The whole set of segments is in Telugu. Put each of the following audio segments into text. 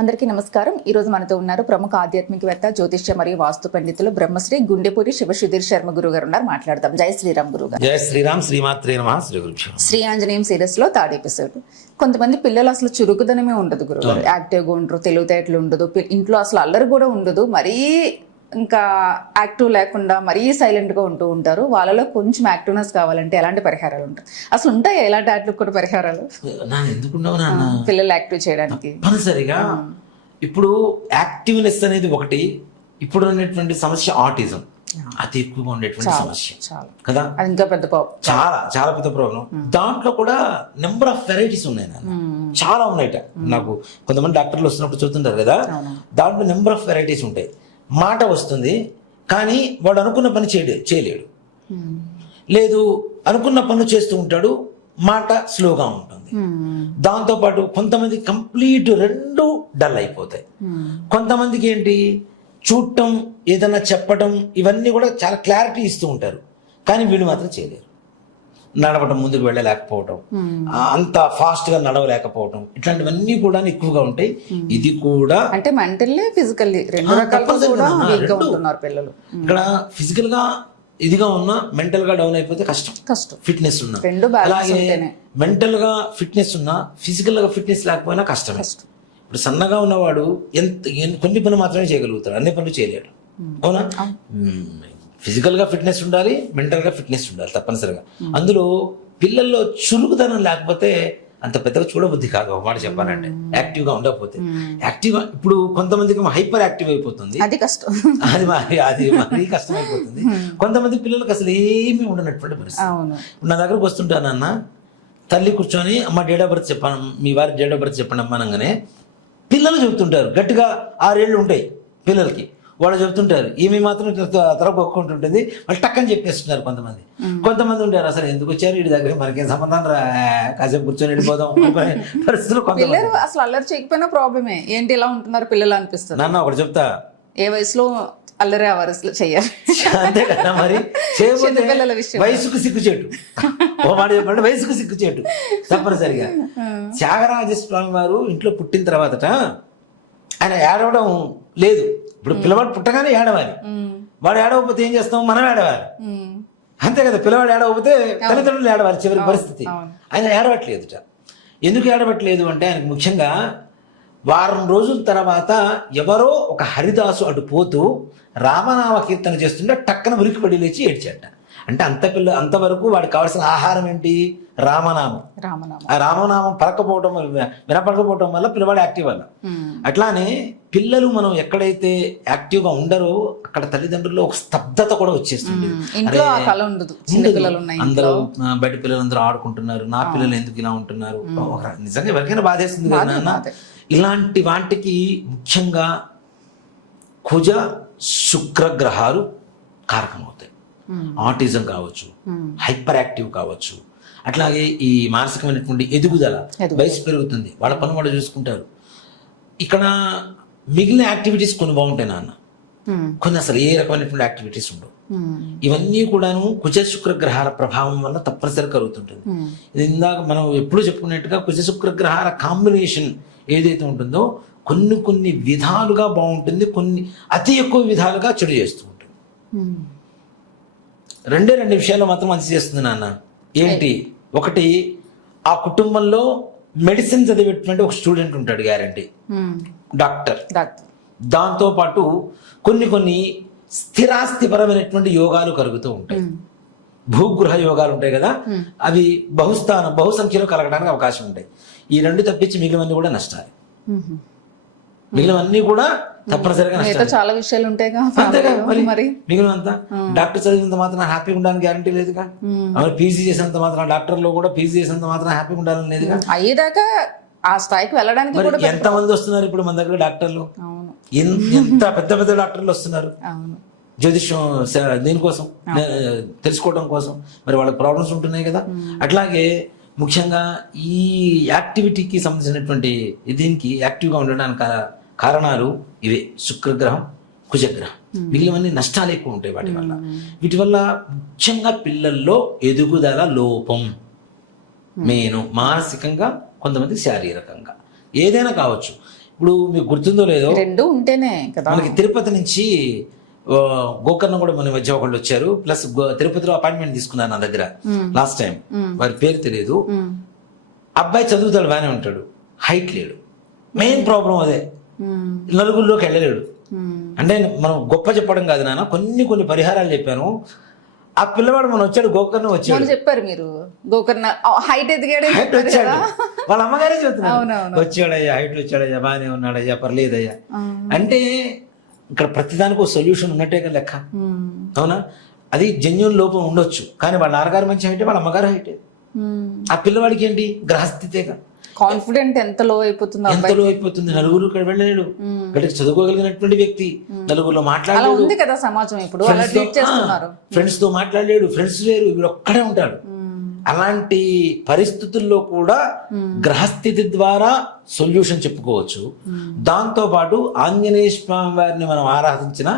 అందరికీ నమస్కారం. ఈ రోజు మనతో ఉన్నారు ప్రముఖ ఆధ్యాత్మికవేత్త, జ్యోతిష్య మరియు వాస్తు పండితులు బ్రహ్మశ్రీ గుండెపూరి శివసుధీర్ శర్మ గురువు గారు ఉన్నారు. మాట్లాడదాం. జై శ్రీరామ్ గురువు గారు. జై శ్రీరామ్. శ్రీమాత్రే నమః. శ్రీ గురుభ్యో. శ్రీ ఆంజనేయం సీరియస్ లో థర్డ్ ఎపిసోడ్. కొంతమంది పిల్లలు అసలు చురుకుదనమే ఉండదు గురువు గారు, యాక్టివ్ గా ఉండరు, తెలివితేటలు ఉండదు, ఇంట్లో అసలు అల్లరి కూడా ఉండదు, మరీ ఇంకా యాక్టివ్ లేకుండా మరీ సైలెంట్ గా ఉంటూ ఉంటారు. వాళ్ళలో కొంచెం యాక్టివ్నెస్ కావాలంటే ఎలాంటి పరిహారాలు ఉంటాయి? అసలు ఉంటాయి ఎలాంటి యాక్టివ్ కూడా పరిహారాలు పిల్లలు యాక్టివ్ చేయడానికి? తప్పనిసరిగా ఇప్పుడు యాక్టివ్నెస్ అనేది ఒకటి. ఇప్పుడు ఉన్నటువంటి సమస్య ఆటిజం, అతి ఎక్కువగా ఉండేటువంటి సమస్య కదా. ఇంకా పెద్ద చాలా చాలా పెద్ద ప్రాబ్లం. దాంట్లో కూడా నెంబర్ ఆఫ్ వెరైటీస్ ఉన్నాయి నాన్న, చాలా ఉన్నాయట. నాకు కొంతమంది డాక్టర్లు వస్తున్నప్పుడు చూస్తుంటారు కదా, దాంట్లో నెంబర్ ఆఫ్ వెరైటీస్ ఉంటాయి. మాట వస్తుంది కానీ వాడు అనుకున్న పని చేయలేడు, లేదు అనుకున్న పనులు చేస్తూ ఉంటాడు, మాట స్లోగా ఉంటుంది. దాంతోపాటు కొంతమంది కంప్లీట్ రెండు డల్ అయిపోతాయి. కొంతమందికి ఏంటి, చూడటం, ఏదైనా చెప్పటం, ఇవన్నీ కూడా చాలా క్లారిటీ ఇస్తూ ఉంటారు, కానీ వీళ్ళు మాత్రం చేయలేరు. నడవటం, ముందుకు వెళ్ళలేకపోవటం, అంత ఫాస్ట్ గా నడవలేకపోవటం, ఇట్లాంటివన్నీ కూడా ఎక్కువగా ఉంటాయి. ఇది కూడా అంటే మెంటల్లీ ఫిజికల్లీ రెండు రకాలుగా ఉంటున్నారు పిల్లలు. ఇక్కడ ఫిజికల్ గా ఇదిగా ఉన్నా మెంటల్ గా డౌన్ అయిపోతే కష్టం. ఫిట్నెస్ ఉన్నా, అలాగే మెంటల్ గా ఫిట్నెస్ ఉన్నా ఫిజికల్ గా ఫిట్నెస్ లేకపోయినా కష్టమే. ఇప్పుడు సన్నగా ఉన్నవాడు కొన్ని పనులు మాత్రమే చేయగలుగుతాడు, అన్ని పనులు చేయలేడు. అవునా? ఫిజికల్ గా ఫిట్నెస్ ఉండాలి, మెంటల్ గా ఫిట్నెస్ ఉండాలి తప్పనిసరిగా. అందులో పిల్లల్లో చురుకుదనం లేకపోతే అంత పెద్దగా చూడబుద్ధి కాదు. మాట చెప్పాలంటే యాక్టివ్ గా ఉండకపోతే, యాక్టివ్ ఇప్పుడు కొంతమందికి హైపర్ యాక్టివ్ అయిపోతుంది, అది కష్టం. అది మరీ కష్టం అయిపోతుంది. కొంతమంది పిల్లలకు అసలు ఏమీ ఉండనటువంటి పరిస్థితి. నా దగ్గరకు వస్తుంటానన్న, తల్లి కూర్చొని అమ్మ డేట్ ఆఫ్ బర్త్ చెప్పాను, మీ వారి డేట్ ఆఫ్ బర్త్ చెప్పండి అమ్మా అనగానే పిల్లలు చెబుతుంటారు. గట్టిగా 6 ఏళ్ళు ఉంటాయి పిల్లలకి, వాళ్ళు చెబుతుంటారు. ఈమె మాత్రం తరగొక్కుంటుంటుంది, వాళ్ళు టక్కని చెప్పేస్తున్నారు. కొంతమంది ఉంటారు, అసలు ఎందుకు వచ్చారు వీడి దగ్గర, మనకేం సంబంధం రా, కాసేపు కూర్చొని వెళ్ళిపోదాం పరిస్థితులు. పిల్లలు అసలు అల్లరి చేయకపోయినా ప్రాబ్లమే, ఏంటి ఇలా ఉంటున్నారు పిల్లలు అనిపిస్తుంది. నాన్న ఒకటి చెప్తా, ఏ వయసులో అల్లరి ఆ వయసులో చెయ్యాలి, అంతే కదా. మరి చేయకపోతే వయసుకు సిగ్గుచేటు, ఓ మాట చెప్పండి, వయసుకు సిగ్గుచేటు తప్పనిసరిగా. త్యాగరాజస్వామి వారు ఇంట్లో పుట్టిన తర్వాతట ఆయన ఏడవడం లేదు. ఇప్పుడు పిల్లవాడు పుట్టగానే ఏడవాలి, వాడు ఏడవకపోతే ఏం చేస్తాం, మనం ఏడవాలి, అంతే కదా. పిల్లవాడు ఏడవకపోతే తల్లిదండ్రులు ఏడవాలి చివరి పరిస్థితి. ఆయన ఏడవట్లేదుట. ఎందుకు ఏడవట్లేదు అంటే, ఆయనకు ముఖ్యంగా వారం రోజుల తర్వాత ఎవరో ఒక హరిదాసు అటు పోతూ రామనామ కీర్తన చేస్తుంటే టక్కన ఉలికిపడి లేచి ఏడ్చాట. అంటే అంతవరకు వాడికి కావాల్సిన ఆహారం ఏంటి, రామనామం. ఆ రామనామం వినపడకపోవటం వల్ల పిల్లవాడు యాక్టివ్ వల్ల. అట్లానే పిల్లలు మనం ఎక్కడైతే యాక్టివ్ గా ఉండరో అక్కడ తల్లిదండ్రుల్లో ఒక స్తబ్దత కూడా వచ్చేస్తుంది. అందరూ బయట పిల్లలందరూ ఆడుకుంటున్నారు, నా పిల్లలు ఎందుకు ఇలా ఉంటున్నారు, నిజంగా ఎవరికైనా బాధేస్తుంది కదా నాన్న. ఇలాంటి వాటికి ముఖ్యంగా కుజ శుక్ర గ్రహాలు కారకమవుతాయి. ఆటిజం కావచ్చు, హైపర్ యాక్టివ్ కావచ్చు, అట్లాగే ఈ మానసికమైనటువంటి ఎదుగుదల, వయసు పెరుగుతుంది, వాళ్ళ పని వాళ్ళు చూసుకుంటారు. ఇక్కడ మిగిలిన యాక్టివిటీస్ కొన్ని బాగుంటాయి నాన్న, కొన్ని అసలు ఏ రకమైనటువంటి యాక్టివిటీస్ ఉండవు. ఇవన్నీ కూడాను కుజ శుక్ర గ్రహాల ప్రభావం వల్ల తప్పనిసరి కలుగుతుంటుంది. ఇది ఇందాక మనం ఎప్పుడు చెప్పుకున్నట్టుగా కుజ శుక్ర గ్రహాల కాంబినేషన్ ఏదైతే ఉంటుందో కొన్ని విధాలుగా బాగుంటుంది, కొన్ని అతి ఎక్కువ విధాలుగా చెడు చేస్తూ ఉంటుంది. రెండు విషయాల్లో మాత్రం మంచి చేస్తుంది నాన్న. ఏంటి, ఒకటి ఆ కుటుంబంలో మెడిసిన్ చదివేటువంటి ఒక స్టూడెంట్ ఉంటాడు, గ్యారంటీ డాక్టర్. దాంతో పాటు కొన్ని స్థిరాస్తిపరమైనటువంటి యోగాలు కలుగుతూ ఉంటాయి. భూగృహ యోగాలు ఉంటాయి కదా, అవి బహుసంఖ్యలో కలగడానికి అవకాశం ఉంటాయి. ఈ రెండు తప్పించి మిగిలినవన్నీ కూడా నష్టాలు. మిగిలినవన్నీ కూడా తప్పనిసరిగా నష్టాలు. చాలా విషయాలు ఉంటాయి మరి. మిగిలినంత డాక్టర్ చదివినంత మాత్రం హ్యాపీగా ఉండాలని గ్యారంటీ లేదుగా. పీజీ చేసినంత మాత్రం డాక్టర్లో కూడా పీజీ చేసినంత మాత్రం హ్యాపీగా ఉండాలని లేదుగా. అయ్యేదాకా ఆ స్థాయికి వెళ్ళడానికి ఎంతమంది వస్తున్నారు ఇప్పుడు మన దగ్గర డాక్టర్లు, ఎంత పెద్ద డాక్టర్లు వస్తున్నారు జ్యోతిష్యం దీనికోసం తెలుసుకోవడం కోసం. మరి వాళ్ళకి ప్రాబ్లమ్స్ ఉంటున్నాయి కదా. అట్లాగే ముఖ్యంగా ఈ యాక్టివిటీకి సంబంధించినటువంటి దీనికి యాక్టివ్గా ఉండడానికి కారణాలు ఇవే, శుక్రగ్రహం, కుజగ్రహం. మిగిలినవన్నీ నష్టాలు ఎక్కువ ఉంటాయి వాటి వల్ల. వీటి వల్ల ముఖ్యంగా పిల్లల్లో ఎదుగుదల లోపం, మానసికంగా, కొంతమంది శారీరకంగా, ఏదైనా కావచ్చు. ఇప్పుడు మీకు గుర్తుందో లేదో, రెండు ఉంటేనే కదా. మనకి తిరుపతి నుంచి గోకర్ణ కూడా మన మధ్య ఒకళ్ళు వచ్చారు, ప్లస్ తిరుపతిలో అపాయింట్మెంట్ తీసుకున్నారు నా దగ్గర లాస్ట్ టైం. వారి పేరు తెలియదు. అబ్బాయి చదువుతాడు, బాగానే ఉంటాడు, హైట్ లేడు. మెయిన్ ప్రాబ్లం అదే, నలుగురిలోకి వెళ్ళలేడు. అంటే మనం గొప్ప చెప్పడం కాదు నాన్న, కొన్ని పరిహారాలు చెప్పాను. ఆ పిల్లవాడు మనం వచ్చాడు, గోకర్ణ వచ్చాడు, చెప్పారు మీరు గోకర్ణ హైట్ ఎదిగాడు, హైట్ వచ్చాడు. వాళ్ళ అమ్మగారే చెబుతున్నారు, వచ్చాడయ్యా, హైట్ వచ్చాడయ్యా, బాగానే ఉన్నాడయ్యా, పర్లేదయ్యా. అంటే ఇక్కడ ప్రతిదానికి ఒక సొల్యూషన్ ఉన్నట్టే కదా లెక్క, అవునా? అది జెన్యున్ లోపం ఉండొచ్చు, కానీ వాళ్ళ నాన్నగారు మంచి హైటే, వాళ్ళ అమ్మగారు హైటే. ఆ పిల్లవాడికి ఏంటి, గ్రహస్థితేగా కాన్ఫిడెంట్ ఎంత లో అయిపోతుంది. నలుగురు ఇక్కడ వెళ్ళలేడు, ఇక్కడికి చదువుకోగలిగినటువంటి వ్యక్తి, నలుగురిలో మాట్లాడలేడు. ఉంది కదా సమాజం ఇప్పుడు, ఫ్రెండ్స్ తో మాట్లాడలేడు, ఫ్రెండ్స్ లేరు, వీడు ఒక్కడే ఉంటాడు. అలాంటి పరిస్థితుల్లో కూడా గ్రహస్థితి ద్వారా సొల్యూషన్ చెప్పుకోవచ్చు. దాంతో పాటు ఆంజనేయ స్వామి వారిని మనం ఆరాధించిన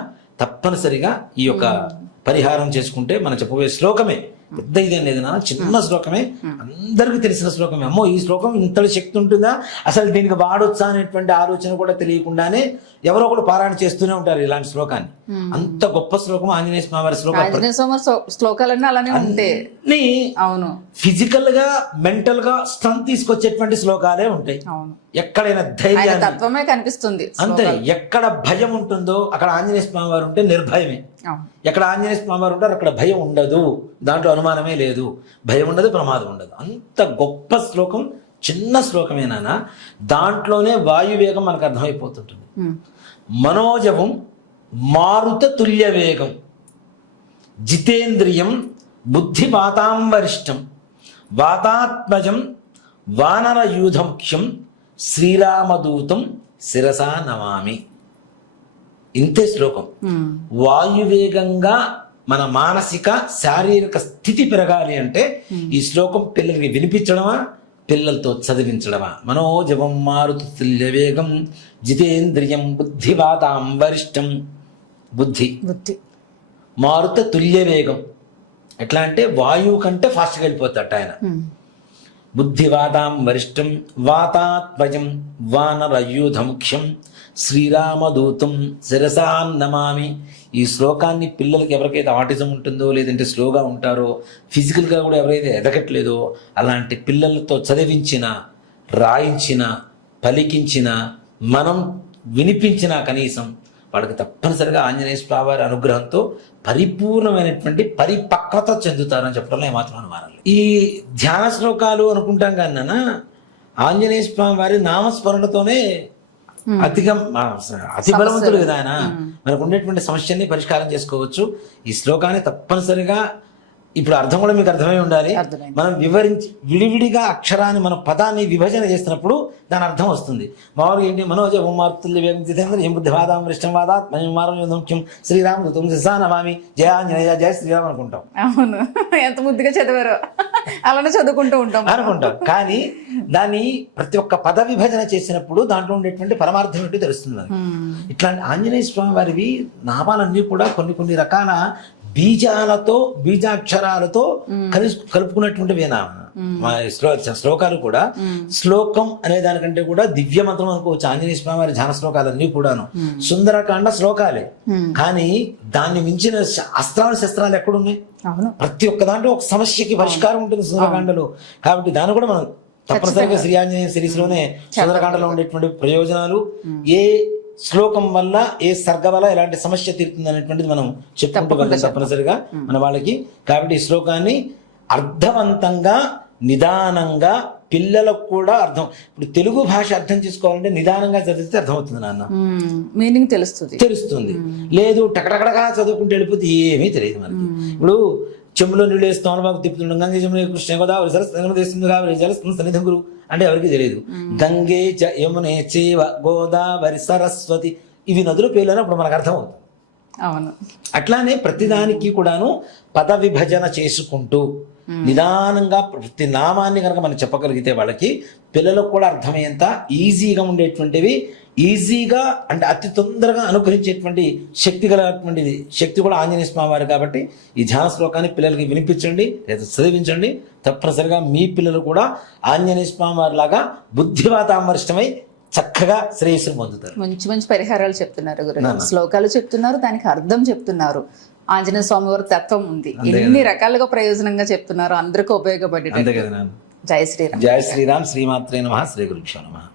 తప్పనిసరిగా ఈ యొక్క పరిహారం చేసుకుంటే మనం చెప్పబోయే శ్లోకమే పెద్ద ఇదేం లేదు నాన్న, చిన్న శ్లోకమే, అందరికీ తెలిసిన శ్లోకమే. అమ్మో ఈ శ్లోకం ఇంతటి శక్తి ఉంటుందా, అసలు దీనికి వాడొచ్చా అనేటువంటి ఆలోచన కూడా తెలియకుండానే ఎవరో ఒకరు పారాయణ చేస్తూనే ఉంటారు ఇలాంటి శ్లోకాన్ని. అంత గొప్ప శ్లోకం ఆంజనేయ స్వామి వారి శ్లోకాలన్నీ అలానే ఉంటాయి. అవును, ఫిజికల్ గా మెంటల్ గా స్ట్రెంత్ తీసుకొచ్చేటువంటి శ్లోకాలే ఉంటాయి. ఎక్కడైనా ధైర్యం తత్వమే కనిపిస్తుంది అంతే. ఎక్కడ భయం ఉంటుందో అక్కడ ఆంజనేయ స్వామి వారు ఉంటే నిర్భయమే. ఎక్కడ ఆంజనేయ స్వామి వారు ఉంటారు అక్కడ భయం ఉండదు, దాంట్లో అనుమానమే లేదు. భయం ఉండదు, ప్రమాదం ఉండదు. అంత గొప్ప శ్లోకం, చిన్న శ్లోకమేనా, దాంట్లోనే వాయువేగం మనకు అర్థమైపోతుంటుంది. మనోజవం మారుత తుల్య వేగం, జితేంద్రియం బుద్ధిపాతాం వరిష్టం, వాతాత్మజం వానరయూధముఖ్యం, శ్రీరామదూతం శిరసా నమామి. ఇంతే శ్లోకం. వాయువేగంగా మన మానసిక శారీరక స్థితి పెరగాలి అంటే ఈ శ్లోకం పిల్లలకి వినిపించడమా, పిల్లలతో చదివించడమా. మనోజవం మారుతి తుల్య వేగం, జితేంద్రియం బుద్ధివాతాం వరిష్టం. బుద్ధి మారుత తుల్య వేగం ఎట్లా అంటే వాయువు కంటే ఫాస్ట్గా వెళ్ళిపోతాడు ఆయన. బుద్ధివాతాం వరిష్టం, వాతాత్మజం వానరయూధముఖ్యం, శ్రీరామదూతం శిరసా నమామి. ఈ శ్లోకాన్ని పిల్లలకి ఎవరికైతే ఆటిజం ఉంటుందో, లేదంటే స్లోగా ఉంటారో, ఫిజికల్గా కూడా ఎవరైతే ఎదగట్లేదో అలాంటి పిల్లలతో చదివించిన, రాయించిన, పలికించిన, మనం వినిపించిన కనీసం వాళ్ళకి తప్పనిసరిగా ఆంజనేయ స్వామి వారి అనుగ్రహంతో పరిపూర్ణమైనటువంటి పరిపక్వత చెందుతారని చెప్పడంలో ఏమాత్రం అనుమానం లేదు. ఈ ధ్యాన శ్లోకాలు అనుకుంటాం కానీ నాన్న, ఆంజనేయ స్వామి వారి నామస్మరణతోనే అతి బలవంతుడు కదా ఆయన. మనకు ఉండేటువంటి సమస్యని పరిష్కారం చేసుకోవచ్చు. ఈ శ్లోకాన్ని తప్పనిసరిగా ఇప్పుడు అర్థం కూడా మీకు అర్థమై ఉండాలి. మనం వివరించి విడివిడిగా అక్షరాన్ని మన పదాన్ని విభజన చేస్తున్నప్పుడు దాని అర్థం వస్తుంది. మామూలుగా ఏంటి, మనోజ ఉమార్తుల్య వేగం జితేంద్ర ఏం బుద్ధివాదాం వృష్టం వాదాత్ ముఖ్యం శ్రీరామ్ నమామి జయ ఆంజనేయ జయ శ్రీరామ్ అనుకుంటాం. అవును, ఎంత ముద్దుగా చదివారో, అలానే చదువుకుంటూ ఉంటాం అనుకుంటాం. కానీ దాన్ని ప్రతి ఒక్క పద విభజన చేసినప్పుడు దాంట్లో ఉండేటువంటి పరమార్థం ఏంటో తెలుస్తుంది మనకి. ఇట్లాంటి ఆంజనేయ స్వామి వారివి నామాలన్నీ కూడా కొన్ని రకాల బీజాలతో, బీజాక్షరాలతో కలుపుకున్నటువంటివేనా శ్లోకాలు కూడా. శ్లోకం అనే దానికంటే కూడా దివ్య మంత్రం అనుకోవచ్చు ఆంజనేయ స్వామి వారి ధ్యాన శ్లోకాలన్నీ కూడాను. సుందరకాండ శ్లోకాలే, కానీ దాన్ని మించిన అస్త్రాలు శస్త్రాలు ఎక్కడున్నాయి? ప్రతి ఒక్క దాంట్లో ఒక సమస్యకి పరిష్కారం ఉంటుంది సుందరకాండలో. కాబట్టి దాన్ని కూడా మనం తప్పనిసరిగా శ్రీ ఆంజనేయ సిరీస్లోనే సుందరకాండలో ఉండేటువంటి ప్రయోజనాలు, ఏ శ్లోకం వల్ల, ఏ సర్గ వల్ల ఎలాంటి సమస్య తీరుతుంది అనేటువంటిది మనం చెప్పుకుంటూ వెళ్తాం తప్పనిసరిగా మన వాళ్ళకి. కాబట్టి ఈ శ్లోకాన్ని అర్థవంతంగా, నిదానంగా పిల్లలకు కూడా అర్థం. ఇప్పుడు తెలుగు భాష అర్థం చేసుకోవాలంటే నిదానంగా చదివితే అర్థమవుతుంది నాన్న, మీనింగ్ తెలుస్తుంది. లేదు టకటకడగా చదువుకుంటూ వెళ్ళిపోతే ఏమీ తెలియదు మనకి. ఇప్పుడు చెంబులో నీళ్ళు వేసి తోమలబాకు తిప్పుతుండడం, గంగే జమున కృష్ణ గోదావరి సరస్వతి జలస్థం సన్నిధం గురు అంటే ఎవరికి తెలియదు. గంగే చ యమునే చేవ గోదావరి సరస్వతి ఇవి నదుల పేర్లని అప్పుడు మనకు అర్థమవుతుంది. అవును, అట్లానే ప్రతిదానికి కూడాను పద విభజన చేసుకుంటూ నిదానంగా ప్రతి నామాన్ని కనుక మనం చెప్పగలిగితే వాళ్ళకి, పిల్లలకు కూడా అర్థమయ్యేంత ఈజీగా ఉండేటువంటివి, ఈజీగా అంటే అతి తొందరగా అనుగ్రహించేటువంటి శక్తి కలిగినటువంటిది శక్తి కూడా ఆంజనేయ స్వామి వారు. కాబట్టి ఈ ధ్యాన శ్లోకాన్ని పిల్లలకి వినిపించండి లేదా చదివించండి. తప్పనిసరిగా మీ పిల్లలు కూడా ఆంజనేయ స్వామి వారి లాగా బుద్ధివాతామరిష్టమై చక్కగా శ్రేయస్సును పొందుతారు. మంచి మంచి పరిహారాలు చెప్తున్నారు గురుగారు, శ్లోకాలు చెప్తున్నారు, దానికి అర్థం చెప్తున్నారు. ఆంజనేయ స్వామి వారి తత్వం ఉంది, ఎన్ని రకాలుగా ప్రయోజనంగా చెప్తున్నారు, అందరికీ ఉపయోగపడేటట్టు. అంతే కదా నాన్న. జై శ్రీరామ్. జయ శ్రీరామ్. శ్రీమాత్రే నమః. శ్రీ గురుభ్యో నమః.